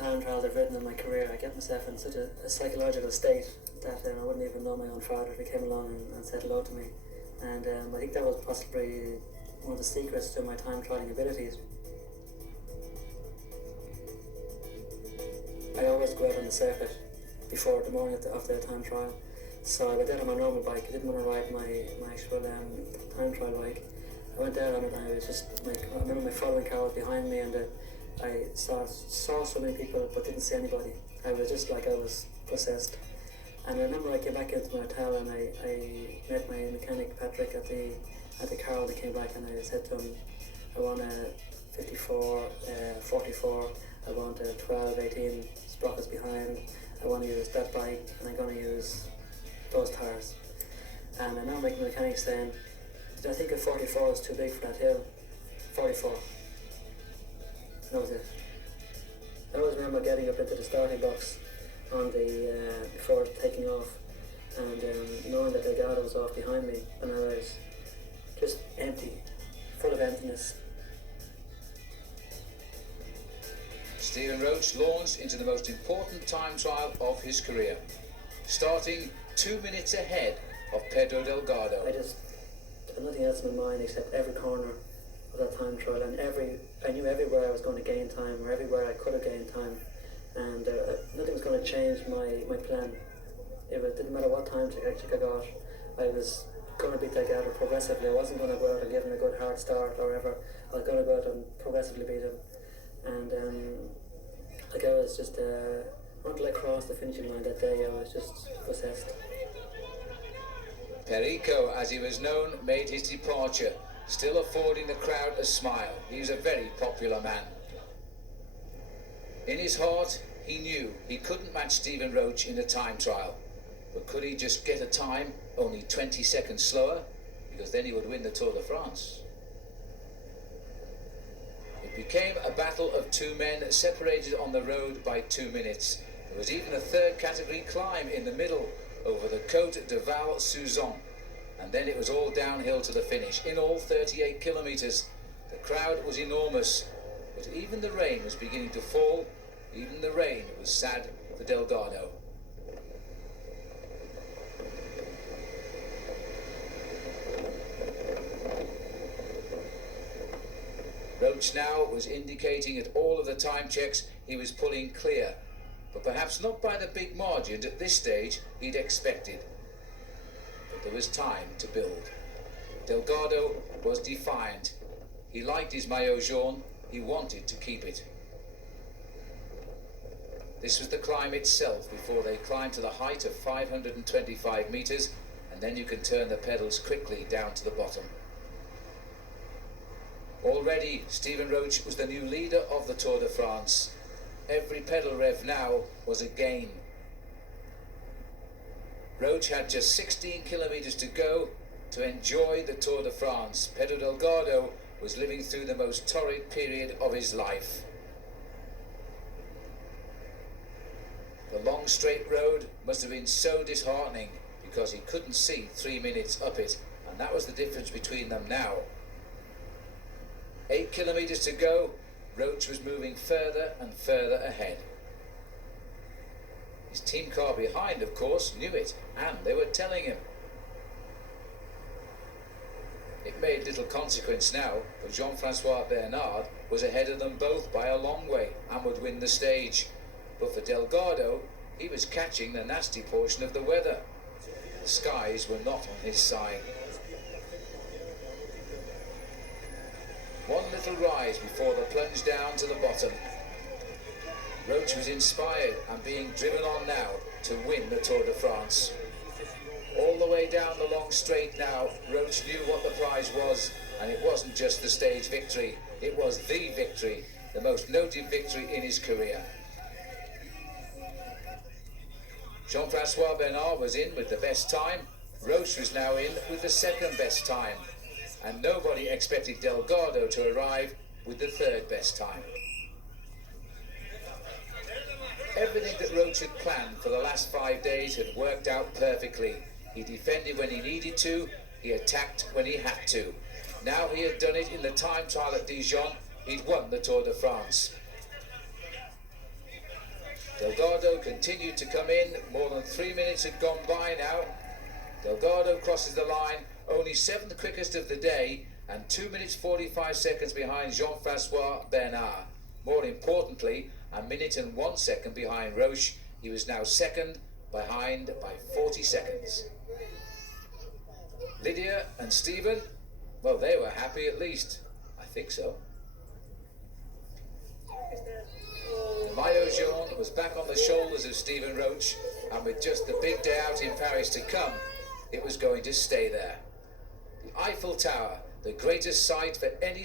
time trials I've ridden in my career, I get myself in such a psychological state that I wouldn't even know my own father if he came along and said hello to me. And I think that was possibly one of the secrets to my time trialing abilities. I always go out on the circuit before the morning of the time trial. So I went out on my normal bike. I didn't want to ride my actual time trial bike. I went out on it and I was just like, I remember my following car was behind me, and I saw so many people but didn't see anybody. I was just like I was possessed. And I remember I came back into my hotel and I met my mechanic Patrick at the car when I came back, and I said to him, I want a 54, 44, I want a 12, 18 sprockets behind, I want to use that bike and I'm going to use those tyres. And I know my mechanic saying, did I think a 44 was too big for that hill? 44. And that was it. I always remember getting up into the starting box on the before taking off, and knowing that Delgado was off behind me, and I was just empty, full of emptiness. Stephen Roche launched into the most important time trial of his career, starting 2 minutes ahead of Pedro Delgado. I just had nothing else in my mind except every corner of that time trial, and I knew everywhere I was going to gain time, or everywhere I could have gained time, and nothing was going to change my plan. It didn't matter what time I got, I was going to beat Delgado progressively. I wasn't going to go out and give him a good hard start or whatever. I was going to go out and progressively beat him. And like I was just, until I crossed the finishing line that day, I was just possessed. Perico, as he was known, made his departure, still affording the crowd a smile. He was a very popular man. In his heart, he knew he couldn't match Stephen Roche in a time trial. But could he just get a time only 20 seconds slower? Because then he would win the Tour de France. It became a battle of two men separated on the road by 2 minutes. There was even a third category climb in the middle over the Côte de Val-Suzon. And then it was all downhill to the finish. In all 38 kilometres. The crowd was enormous. But even the rain was beginning to fall. Even the rain was sad for Delgado. Roche now was indicating at all of the time checks he was pulling clear, but perhaps not by the big margin at this stage he'd expected. But there was time to build. Delgado was defiant. He liked his maillot jaune. He wanted to keep it. This was the climb itself before they climbed to the height of 525 metres, and then you can turn the pedals quickly down to the bottom. Already, Stephen Roche was the new leader of the Tour de France. Every pedal rev now was a gain. Roche had just 16 kilometres to go to enjoy the Tour de France. Pedro Delgado was living through the most torrid period of his life. The long straight road must have been so disheartening because he couldn't see 3 minutes up it, and that was the difference between them now. 8 kilometres to go, Roche was moving further and further ahead. His team car behind, of course, knew it, and they were telling him. It made little consequence now, but Jean-Francois Bernard was ahead of them both by a long way and would win the stage. But for Delgado, he was catching the nasty portion of the weather. The skies were not on his side. One little rise before the plunge down to the bottom. Roche was inspired and being driven on now to win the Tour de France. All the way down the long straight now, Roche knew what the prize was, and it wasn't just the stage victory, it was the victory, the most noted victory in his career. Jean-Francois Bernard was in with the best time, Roche was now in with the second best time, and nobody expected Delgado to arrive with the third best time. Everything that Roche had planned for the last 5 days had worked out perfectly. He defended when he needed to, he attacked when he had to. Now he had done it in the time trial at Dijon, he'd won the Tour de France. Delgado continued to come in. More than 3 minutes had gone by now. Delgado crosses the line, only 7th quickest of the day, and 2 minutes 45 seconds behind Jean-Francois Bernard. More importantly, a minute and 1 second behind Roche. He was now second, behind by 40 seconds. Lydia and Stephen, well, they were happy at least. I think so. The maillot jaune was back on the shoulders of Stephen Roche, and with just the big day out in Paris to come, it was going to stay there. The Eiffel Tower, the greatest sight for any